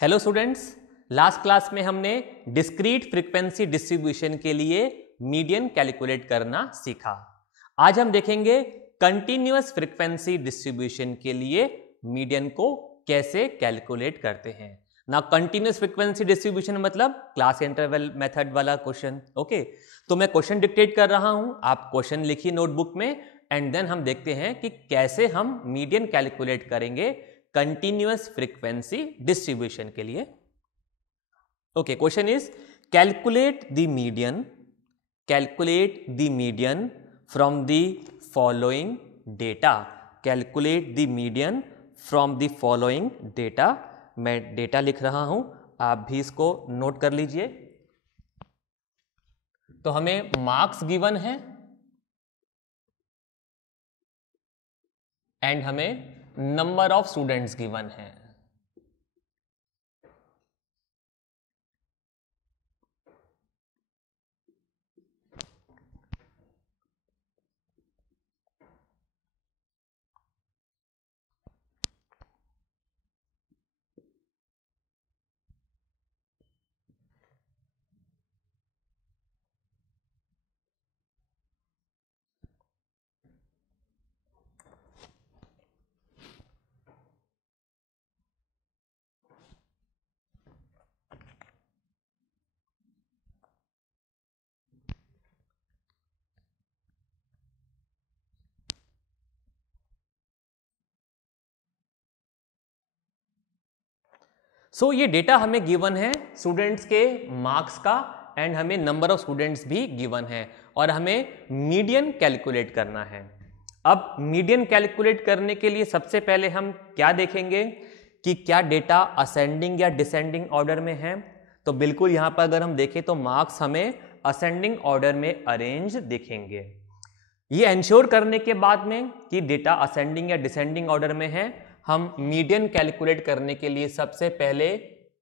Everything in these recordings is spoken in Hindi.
हेलो स्टूडेंट्स, लास्ट क्लास में हमने डिस्क्रीट फ्रीक्वेंसी डिस्ट्रीब्यूशन के लिए मीडियन कैलकुलेट करना सीखा। आज हम देखेंगे कंटिन्यूअस फ्रीक्वेंसी डिस्ट्रीब्यूशन के लिए मीडियन को कैसे कैलकुलेट करते हैं ना। कंटिन्यूअस फ्रीक्वेंसी डिस्ट्रीब्यूशन मतलब क्लास इंटरवल मेथड वाला क्वेश्चन। ओके, तो मैं क्वेश्चन डिक्टेट कर रहा हूं, आप क्वेश्चन लिखिए नोटबुक में एंड देन हम देखते हैं कि कैसे हम मीडियन कैलकुलेट करेंगे कंटिन्यूअस फ्रीक्वेंसी डिस्ट्रीब्यूशन के लिए। Okay, question is calculate the median from the following data. Calculate the median from the following data. मैं डेटा लिख रहा हूं, आप भी इसको नोट कर लीजिए। तो हमें मार्क्स गिवन है एंड हमें नंबर ऑफ स्टूडेंट्स गिवन है। सो ये डेटा हमें गिवन है स्टूडेंट्स के मार्क्स का एंड हमें नंबर ऑफ स्टूडेंट्स भी गिवन है और हमें मीडियन कैलकुलेट करना है। अब मीडियन कैलकुलेट करने के लिए सबसे पहले हम क्या देखेंगे कि क्या डेटा असेंडिंग या डिसेंडिंग ऑर्डर में है। तो बिल्कुल यहां पर अगर हम देखें तो मार्क्स हमें असेंडिंग ऑर्डर में अरेंज दिखेंगे। ये एंश्योर करने के बाद में कि डेटा असेंडिंग या डिसेंडिंग ऑर्डर में है, हम मीडियन कैलकुलेट करने के लिए सबसे पहले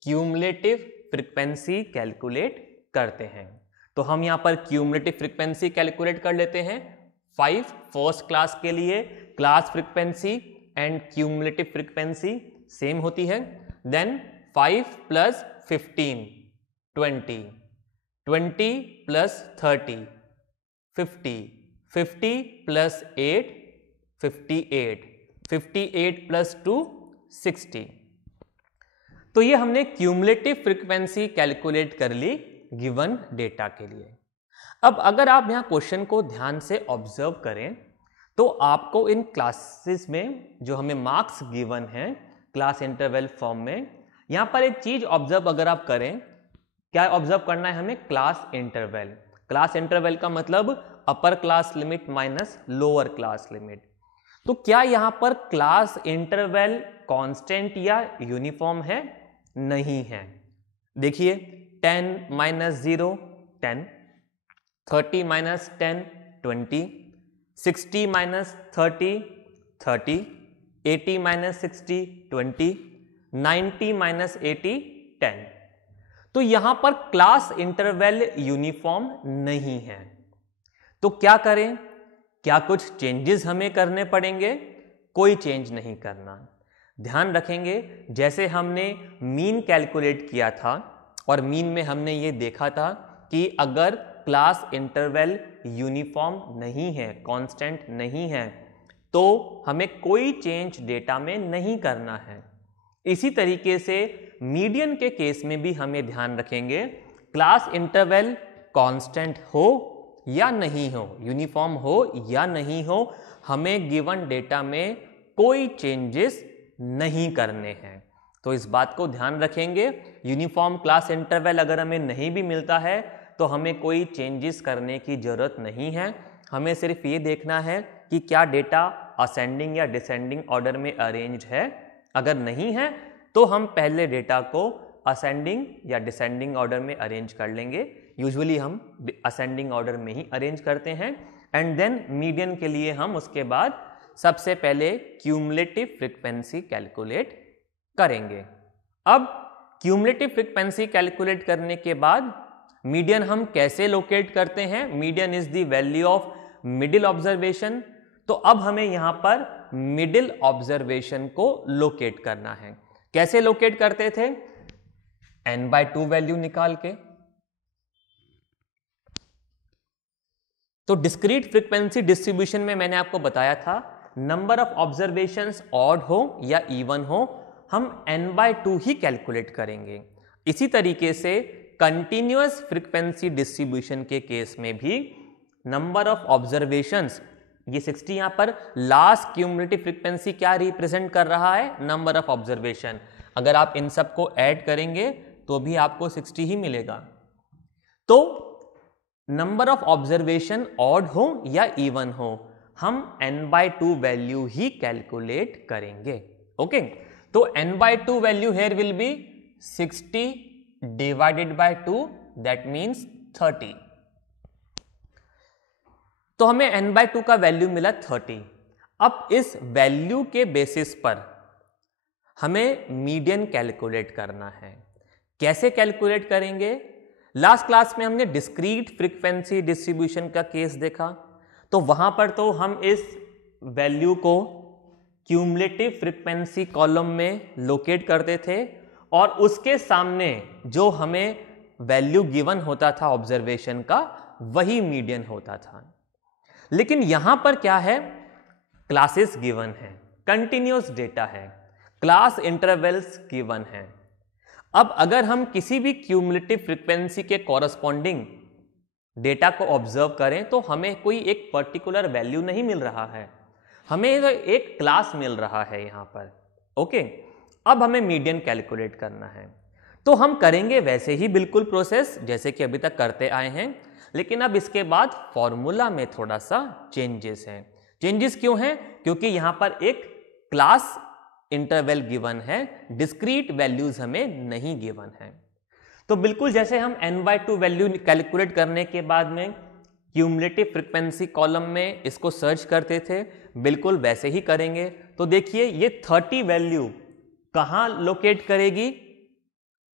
क्यूमुलेटिव फ्रीक्वेंसी कैलकुलेट करते हैं। तो हम यहां पर क्यूमुलेटिव फ्रीक्वेंसी कैलकुलेट कर लेते हैं। 5 फर्स्ट क्लास के लिए class frequency and cumulative frequency same होती है। Then 5 plus 15 20, 20 plus 30 50, 50 plus 8 58, 58 plus 2 60। तो ये हमने क्यूमुलेटिव फ्रीक्वेंसी कैलकुलेट कर ली गिवन डेटा के लिए। अब अगर आप यहां क्वेश्चन को ध्यान से ऑब्जर्व करें तो आपको इन क्लासेस में जो हमें मार्क्स गिवन है क्लास इंटरवल फॉर्म में, यहां पर एक चीज ऑब्जर्व अगर आप करें, क्या ऑब्जर्व करना है हमें? Class interval. क्लास इंटरवल का मतलब upper class limit minus lower class limit. तो क्या यहां पर क्लास इंटरवल कांस्टेंट या यूनिफॉर्म है? नहीं है। देखिए 10 minus 0 10, 30 minus 10 20, 60 minus 30 30, 80 minus 60 20, 90 minus 80 10। तो यहां पर क्लास इंटरवल यूनिफॉर्म नहीं है। तो क्या करें? क्या कुछ चेंजेस हमें करने पड़ेंगे? कोई चेंज नहीं करना। ध्यान रखेंगे जैसे हमने मीन कैलकुलेट किया था और मीन में हमने ये देखा था कि अगर क्लास इंटरवल यूनिफॉर्म नहीं है, कांस्टेंट नहीं है, तो हमें कोई चेंज डेटा में नहीं करना है। इसी तरीके से मीडियन के केस में भी हमें ध्यान रखेंगे क्लास इंटरवल कांस्टेंट हो या नहीं हो, यूनिफॉर्म हो या नहीं हो, हमें गिवन डेटा में कोई चेंजेस नहीं करने हैं। तो इस बात को ध्यान रखेंगे। यूनिफॉर्म क्लास इंटरवल अगर हमें नहीं भी मिलता है तो हमें कोई चेंजेस करने की जरूरत नहीं है। हमें सिर्फ ये देखना है कि क्या डेटा असेंडिंग या डिसेंडिंग ऑर्डर में अरेंज है। अगर नहीं है तो हम पहले डेटा को असेंडिंग या डिसेंडिंग ऑर्डर में अरेंज कर लेंगे। यूजुअली हम असेंडिंग ऑर्डर में ही अरेंज करते हैं एंड देन मीडियन के लिए हम उसके बाद सबसे पहले क्यूमुलेटिव फ्रीक्वेंसी कैलकुलेट करेंगे। अब क्यूमुलेटिव फ्रीक्वेंसी कैलकुलेट करने के बाद मीडियन हम कैसे लोकेट करते हैं? Median is the value of middle observation. तो अब हमें यहां पर मिडिल ऑब्जर्वेशन को लोकेट करना है। कैसे लोकेट करते थे? n/2 वैल्यू निकाल के। तो डिस्क्रीट फ्रीक्वेंसी डिस्ट्रीब्यूशन में मैंने आपको बताया था नंबर ऑफ ऑब्जर्वेशंस ऑड हो या इवन हो, हम n/2 ही कैलकुलेट करेंगे। इसी तरीके से कंटिन्यूअस फ्रीक्वेंसी डिस्ट्रीब्यूशन के केस में भी नंबर ऑफ ऑब्जर्वेशंस, ये 60 यहां पर लास्ट क्यूमुलेटिव फ्रीक्वेंसी क्या रिप्रेजेंट कर रहा है, नंबर ऑफ ऑब्जर्वेशन। अगर आप इन सबको ऐड करेंगे तो भी आपको 60 ही मिलेगा। तो नंबर ऑफ ऑब्जर्वेशन ऑड हो या इवन हो, हम n/2 वैल्यू ही कैलकुलेट करेंगे। ओके, तो n/2 value here will be 60 divided by 2, that means 30। तो हमें n/2 का वैल्यू मिला 30। अब इस वैल्यू के बेसिस पर हमें मीडियन कैलकुलेट करना है। कैसे कैलकुलेट करेंगे? लास्ट क्लास में हमने डिस्क्रीट फ्रीक्वेंसी डिस्ट्रीब्यूशन का केस देखा, तो वहां पर तो हम इस वैल्यू को क्यूमुलेटिव फ्रीक्वेंसी कॉलम में लोकेट करते थे और उसके सामने जो हमें वैल्यू गिवन होता था ऑब्जर्वेशन का, वही मीडियन होता था। लेकिन यहां पर क्या है, क्लासेस गिवन है, कंटिन्यूअस डेटा है, क्लास इंटरवल्स गिवन है। अब अगर हम किसी भी क्यूमुलेटिव फ्रीक्वेंसी के कॉरस्पॉन्डिंग डेटा को ऑब्जर्व करें तो हमें कोई एक पर्टिकुलर वैल्यू नहीं मिल रहा है, हमें एक क्लास मिल रहा है यहां पर। ओके, अब हमें मीडियन कैलकुलेट करना है। तो हम करेंगे वैसे ही बिल्कुल प्रोसेस जैसे कि अभी तक करते आए हैं, लेकिन अब इसके बाद फॉर्मूला में थोड़ा सा चेंजेस हैं। चेंजेस क्यों हैं? क्योंकि यहां पर एक क्लास इंटरवल गिवन है, डिस्क्रीट वैल्यूज हमें नहीं गिवन है। तो बिल्कुल जैसे हम n/2 वैल्यू कैलकुलेट करने के बाद में क्यूमुलेटिव फ्रीक्वेंसी कॉलम में इसको सर्च करते थे, बिल्कुल वैसे ही करेंगे। तो देखिए ये 30 वैल्यू कहां लोकेट करेगी,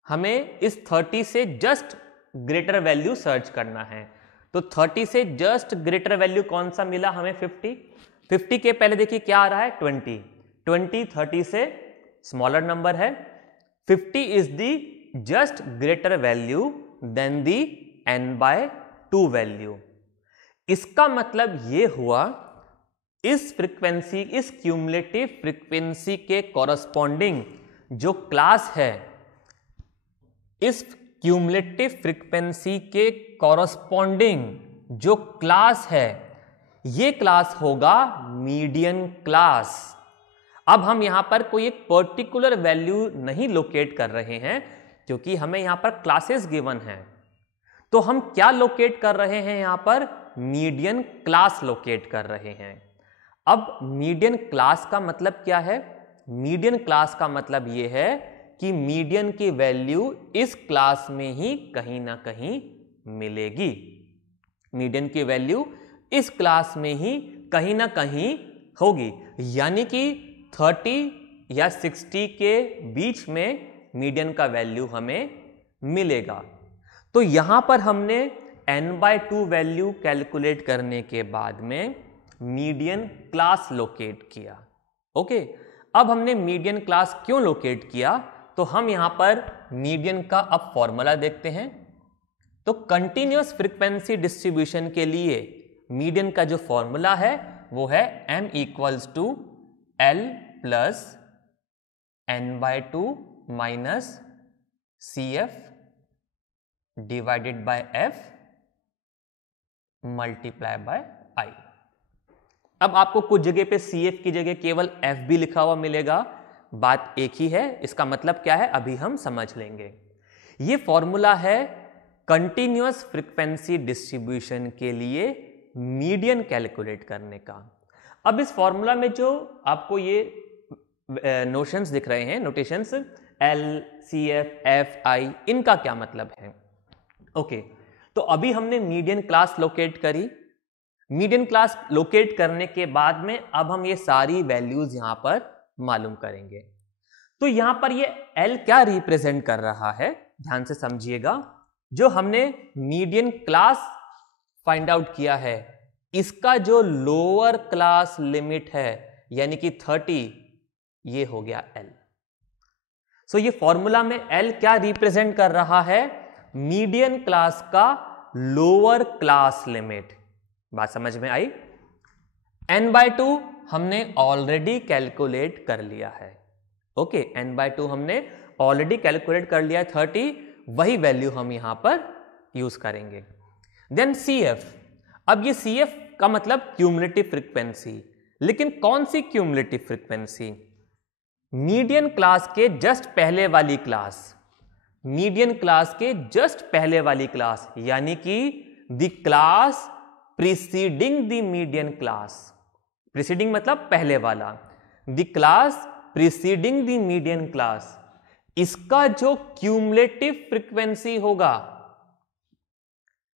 हमें इस 30 से जस्ट ग्रेटर वैल्यू सर्च करना है। तो 30 से जस्ट ग्रेटर वैल्यू कौन सा मिला हमें? 50। 50 के पहले देखिए क्या आ रहा है? 20। 20 30 से स्मॉलर नंबर है। 50 is the just greater value than the n/2 value. इसका मतलब ये हुआ इस फ्रीक्वेंसी, इस क्यूमुलेटिव फ्रीक्वेंसी के कॉरस्पॉन्डिंग जो क्लास है, इस क्यूमुलेटिव फ्रीक्वेंसी के कॉरस्पॉन्डिंग जो क्लास है, ये क्लास होगा मीडियन क्लास। अब हम यहां पर कोई एक पर्टिकुलर वैल्यू नहीं लोकेट कर रहे हैं क्योंकि हमें यहां पर क्लासेस गिवन हैं। तो हम क्या लोकेट कर रहे हैं? यहां पर मीडियन क्लास लोकेट कर रहे हैं। अब मीडियन क्लास का मतलब क्या है? मीडियन क्लास का मतलब यह है कि मीडियन की वैल्यू इस क्लास में ही कहीं ना कहीं मिलेगी। मीडियन की वैल्यू इस क्लास में ही कहीं ना कहीं होगी, यानी कि 30 या 60 के बीच में मीडियन का वैल्यू हमें मिलेगा। तो यहां पर हमने n/2 वैल्यू कैलकुलेट करने के बाद में मीडियन क्लास लोकेट किया। ओके, अब हमने मीडियन क्लास क्यों लोकेट किया? तो हम यहां पर मीडियन का अब फॉर्मूला देखते हैं। तो कंटिन्यूअस फ्रीक्वेंसी डिस्ट्रीब्यूशन के लिए मीडियन का जो फॉर्मूला है वो है m = L + n/2 - CF divided by F multiply by I। अब आपको कुछ जगह पे CF की जगह केवल F भी लिखा हुआ मिलेगा, बात एक ही है। इसका मतलब क्या है अभी हम समझ लेंगे। ये फॉर्मूला है कंटिन्यूअस फ्रीक्वेंसी डिस्ट्रीब्यूशन के लिए मीडियन कैलकुलेट करने का। अब इस फॉर्मूला में जो आपको ये नोशंस दिख रहे हैं, notations L, CF, F, I, इनका क्या मतलब है? ओके, तो अभी हमने मीडियन क्लास लोकेट करी। मीडियन क्लास लोकेट करने के बाद में अब हम ये सारी वैल्यूज यहां पर मालूम करेंगे। तो यहां पर ये L क्या रिप्रेजेंट कर रहा है, ध्यान से समझिएगा। जो हमने मीडियन क्लास फाइंड आउट किया है, इसका जो लोअर क्लास लिमिट है यानी कि 30, ये हो गया L। सो ये फॉर्मूला में L क्या रिप्रेजेंट कर रहा है? मीडियन क्लास का लोअर क्लास लिमिट। बात समझ में आई? n/2 हमने ऑलरेडी कैलकुलेट कर लिया है। ओके, n/2 हमने ऑलरेडी कैलकुलेट कर लिया है 30, वही वैल्यू हम यहां पर यूज करेंगे। देन CF, अब ये CF का मतलब क्यूमुलेटिव फ्रीक्वेंसी, लेकिन कौन सी क्यूमुलेटिव फ्रीक्वेंसी? मीडियन क्लास के जस्ट पहले वाली क्लास, मीडियन क्लास के जस्ट पहले वाली क्लास, यानी कि the class preceding the median class. Preceding मतलब पहले वाला, the class preceding the median class, इसका जो क्यूमुलेटिव फ्रीक्वेंसी होगा,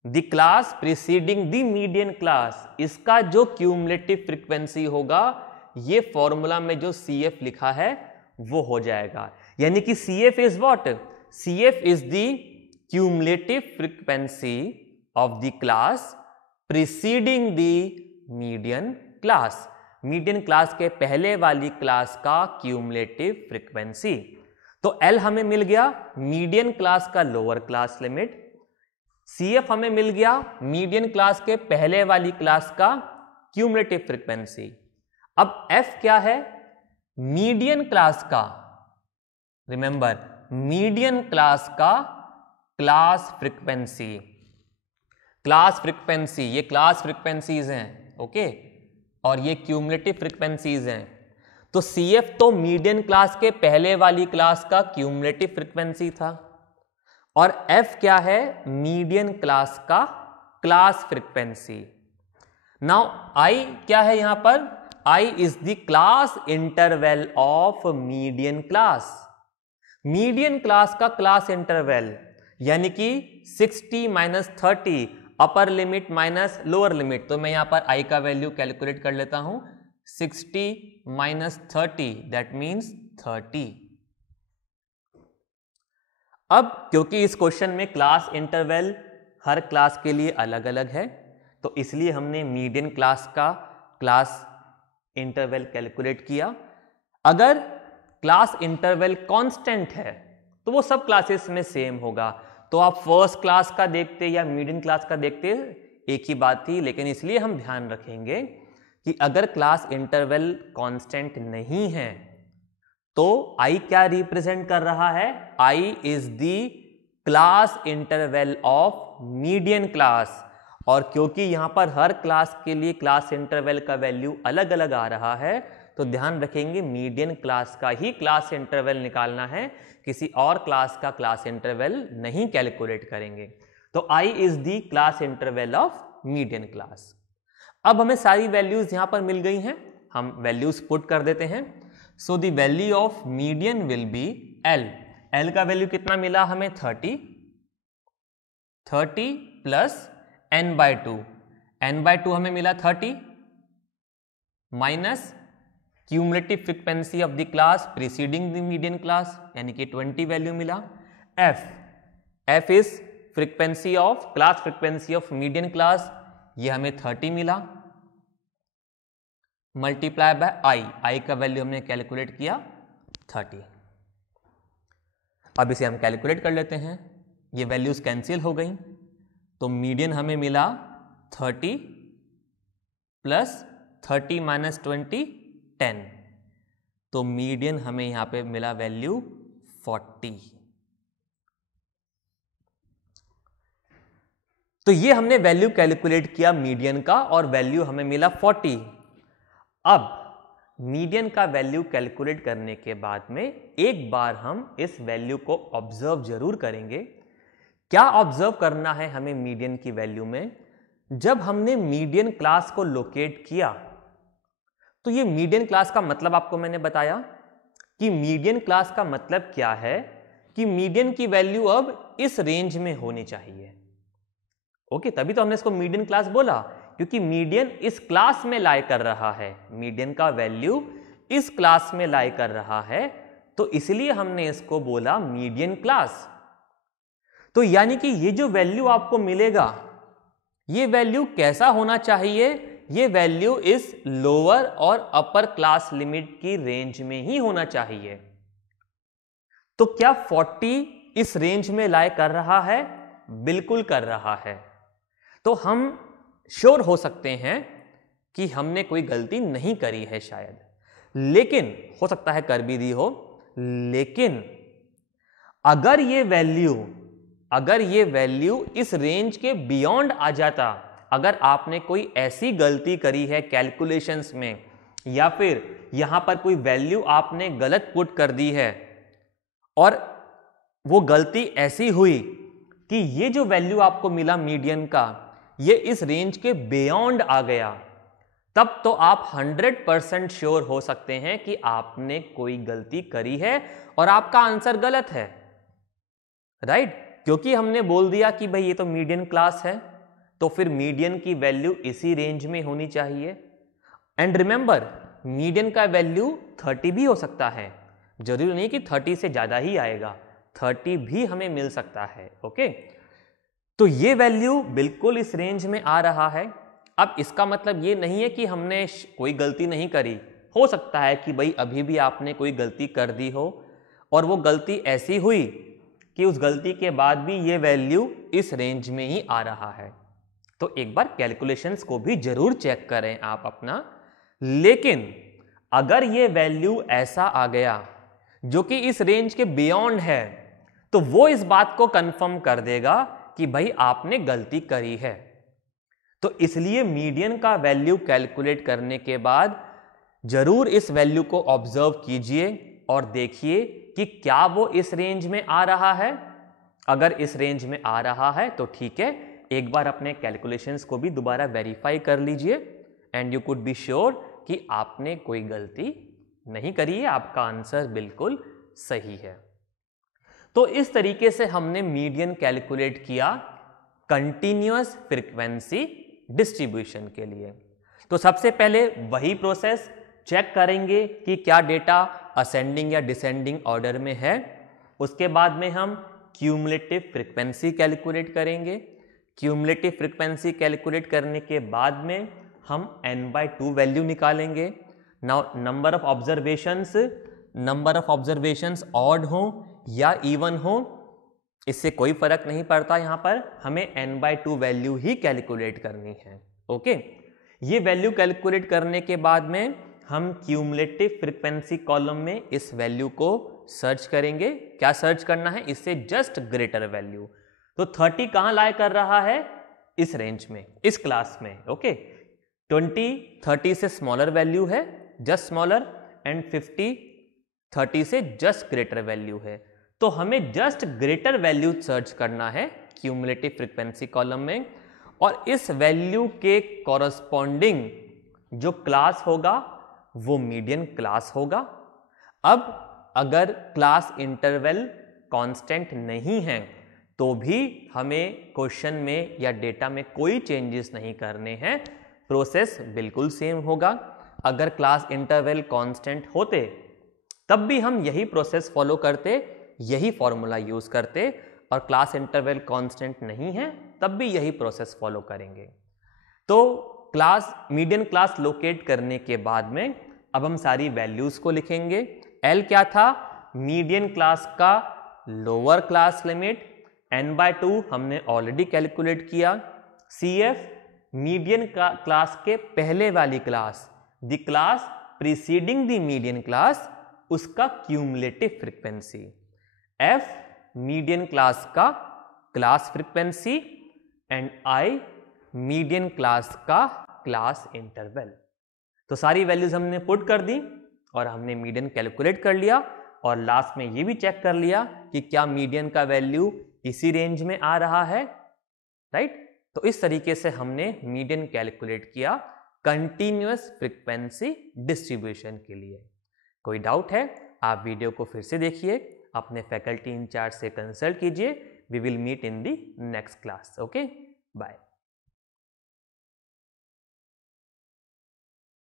the class preceding the median class, इसका जो क्यूमुलेटिव फ्रीक्वेंसी होगा, ये फॉर्मूला में जो CF लिखा है वो हो जाएगा। यानी कि CF is what? CF is the cumulative frequency of the class preceding the median class, median class के पहले वाली क्लास का क्यूमुलेटिव फ्रीक्वेंसी। तो L हमें मिल गया मीडियन क्लास का लोअर क्लास लिमिट, CF हमें मिल गया मीडियन क्लास के पहले वाली क्लास का क्यूमुलेटिव फ्रीक्वेंसी। अब F क्या है? मीडियन क्लास का, रिमेंबर, मीडियन क्लास का क्लास फ्रीक्वेंसी। क्लास फ्रीक्वेंसी, ये क्लास फ्रीक्वेंसीज हैं, ओके, और ये क्यूमुलेटिव फ्रीक्वेंसीज हैं। तो CF तो मीडियन क्लास के पहले वाली क्लास का क्यूमुलेटिव फ्रीक्वेंसी था, और F क्या है? मीडियन क्लास का क्लास फ्रीक्वेंसी। नाउ I क्या है यहां पर? I is the class interval of median class. Median class का क्लास इंटरवल यानी कि 60 minus 30, upper limit minus lower limit. तो मैं यहां पर I का वैल्यू कैलकुलेट कर लेता हूं, 60 माइनस 30, दैट मीन्स 30। अब क्योंकि इस क्वेश्चन में क्लास इंटरवल हर क्लास के लिए अलग अलग है, तो इसलिए हमने मीडियन क्लास का क्लास इंटरवल कैलकुलेट किया। अगर क्लास इंटरवल कांस्टेंट है तो वो सब क्लासेस में सेम होगा। तो आप फर्स्ट क्लास का देखते या मीडियन क्लास का देखते एक ही बात थी, लेकिन इसलिए हम ध्यान रखेंगे कि अगर क्लास इंटरवल कांस्टेंट नहीं है तो I क्या रिप्रेजेंट कर रहा है? I is the class interval of median class. और क्योंकि यहां पर हर क्लास के लिए क्लास इंटरवल का वैल्यू अलग अलग आ रहा है, तो ध्यान रखेंगे मीडियन क्लास का ही क्लास इंटरवल निकालना है, किसी और क्लास का क्लास इंटरवल नहीं कैलकुलेट करेंगे। तो I is the class interval of median class. अब हमें सारी वैल्यूज यहां पर मिल गई हैं, हम वैल्यूज पुट कर देते हैं। So the value of median will be L। L का वैल्यू कितना मिला हमें? 30 प्लस n/2, n/2 हमें मिला 30 minus cumulative frequency of the class preceding the median class, यानी कि 20 वैल्यू मिला। F is frequency of class frequency of median class, ये हमें 30 मिला, मल्टीप्लाई बाय I का वैल्यू हमने कैलकुलेट किया 30। अब इसे हम कैलकुलेट कर लेते हैं, ये वैल्यूज कैंसिल हो गई, तो मीडियन हमें मिला 30 प्लस 30 माइनस 20 10, तो मीडियन हमें यहां पे मिला वैल्यू 40। तो ये हमने वैल्यू कैलकुलेट किया मीडियन का और वैल्यू हमें मिला 40। अब मीडियन का वैल्यू कैलकुलेट करने के बाद में एक बार हम इस वैल्यू को ऑब्जर्व जरूर करेंगे। क्या ऑब्जर्व करना है हमें मीडियन की वैल्यू में? जब हमने मीडियन क्लास को लोकेट किया तो ये मीडियन क्लास का मतलब आपको मैंने बताया कि मीडियन क्लास का मतलब क्या है कि मीडियन की वैल्यू अब इस रेंज में होनी चाहिए। ओके, तभी तो हमने इसको मीडियन क्लास बोला, क्योंकि मीडियन इस क्लास में लाई कर रहा है, मीडियन का वैल्यू इस क्लास में लाई कर रहा है, तो इसलिए हमने इसको बोला मीडियन क्लास। तो यानी कि ये जो वैल्यू आपको मिलेगा, ये वैल्यू कैसा होना चाहिए? ये वैल्यू इस लोअर और अपर क्लास लिमिट की रेंज में ही होना चाहिए। तो क्या 40 इस रेंज में लाई कर रहा है? बिल्कुल कर रहा है। तो हम श्योर हो सकते हैं कि हमने कोई गलती नहीं करी है शायद, लेकिन हो सकता है कर भी दी हो। लेकिन अगर ये वैल्यू इस रेंज के बियॉन्ड आ जाता, अगर आपने कोई ऐसी गलती करी है कैलकुलेशंस में, या फिर यहां पर कोई वैल्यू आपने गलत पुट कर दी है और वो गलती ऐसी हुई कि ये जो वैल्यू आपको मिला मीडियन का, ये इस रेंज के बियॉन्ड आ गया, तब तो आप 100% श्योर हो सकते हैं कि आपने कोई गलती करी है और आपका आंसर गलत है, राइट? क्योंकि हमने बोल दिया कि भाई ये तो मीडियन क्लास है, तो फिर मीडियन की वैल्यू इसी रेंज में होनी चाहिए। एंड रिमेंबर, मीडियन का वैल्यू 30 भी हो सकता है, जरूरी नहीं कि 30 से ज्यादा ही आएगा, 30 भी हमें मिल सकता है। ओके, तो ये वैल्यू बिल्कुल इस रेंज में आ रहा है। अब इसका मतलब ये नहीं है कि हमने कोई गलती नहीं करी। हो सकता है कि भाई अभी भी आपने कोई गलती कर दी हो और वो गलती ऐसी हुई कि उस गलती के बाद भी ये वैल्यू इस रेंज में ही आ रहा है। तो एक बार कैलकुलेशंस को भी जरूर चेक करें आप अपना। लेकिन अगर ये वैल्यू ऐसा आ गया जो कि इस रेंज के बियॉन्ड है, तो वो इस बात को कंफर्म कर देगा कि भाई आपने गलती करी है। तो इसलिए मीडियन का वैल्यू कैलकुलेट करने के बाद जरूर इस वैल्यू को ऑब्जर्व कीजिए और देखिए कि क्या वो इस रेंज में आ रहा है। अगर इस रेंज में आ रहा है तो ठीक है, एक बार अपने कैलकुलेशंस को भी दोबारा वेरीफाई कर लीजिए and you could be sure कि आपने कोई गलती नहीं करी है, आपका आंसर बिल्कुल सही है। तो इस तरीके से हमने मीडियन कैलकुलेट किया कंटिन्यूअस फ्रीक्वेंसी डिस्ट्रीब्यूशन के लिए। तो सबसे पहले वही प्रोसेस चेक करेंगे कि क्या डेटा असेंडिंग या डिसेंडिंग ऑर्डर में है। उसके बाद में हम क्यूमुलेटिव फ्रीक्वेंसी कैलकुलेट करेंगे। क्यूमुलेटिव फ्रीक्वेंसी कैलकुलेट करने के बाद में हम n/2 वैल्यू निकालेंगे। Now number of observations odd हो या इवन हो, इससे कोई फर्क नहीं पड़ता। यहां पर हमें n/2 वैल्यू ही कैलकुलेट करनी है। ओके, ये वैल्यू कैलकुलेट करने के बाद में हम क्यूमुलेटिव फ्रीक्वेंसी कॉलम में इस वैल्यू को सर्च करेंगे। क्या सर्च करना है? इससे जस्ट ग्रेटर वैल्यू। तो 30 कहां लाई कर रहा है? इस रेंज में, इस क्लास में। ओके, 20 30 से स्मॉलर वैल्यू है, जस्ट स्मॉलर, एंड 50 30 से जस्ट ग्रेटर वैल्यू है। तो हमें जस्ट ग्रेटर वैल्यू सर्च करना है क्यूमुलेटिव फ्रीक्वेंसी कॉलम में, और इस वैल्यू के कॉरस्पॉन्डिंग जो क्लास होगा वो मीडियन क्लास होगा। अब अगर क्लास इंटरवल कांस्टेंट नहीं है तो भी हमें क्वेश्चन में या डेटा में कोई चेंजेस नहीं करने हैं, प्रोसेस बिल्कुल सेम होगा। अगर क्लास इंटरवल कांस्टेंट होते तब भी हम यही प्रोसेस फॉलो करते, यही फॉर्मूला यूज करते, और क्लास इंटरवल कांस्टेंट नहीं है तब भी यही प्रोसेस फॉलो करेंगे। तो मीडियन क्लास लोकेट करने के बाद में अब हम सारी वैल्यूज को लिखेंगे। L क्या था? मीडियन क्लास का लोअर क्लास लिमिट, n/2 हमने ऑलरेडी कैलकुलेट किया। CF मीडियन क्लास के पहले वाली class, the class preceding the median class, उसका cumulative frequency. F median class का class frequency, and I median class का क्लास इंटरवल। तो सारी वैल्यूज हमने पुट कर दी और हमने मीडियन कैलकुलेट कर लिया, और लास्ट में ये भी चेक कर लिया कि क्या मीडियन का वैल्यू इसी रेंज में आ रहा है, राइट? तो इस तरीके से हमने मीडियन कैलकुलेट किया कंटिन्यूअस फ्रीक्वेंसी डिस्ट्रीब्यूशन के लिए। कोई डाउट है आप वीडियो को फिर से देखिए, अपने फैकल्टी इंचार्ज से कंसल्ट कीजिए। We will meet in the next class. Okay, bye.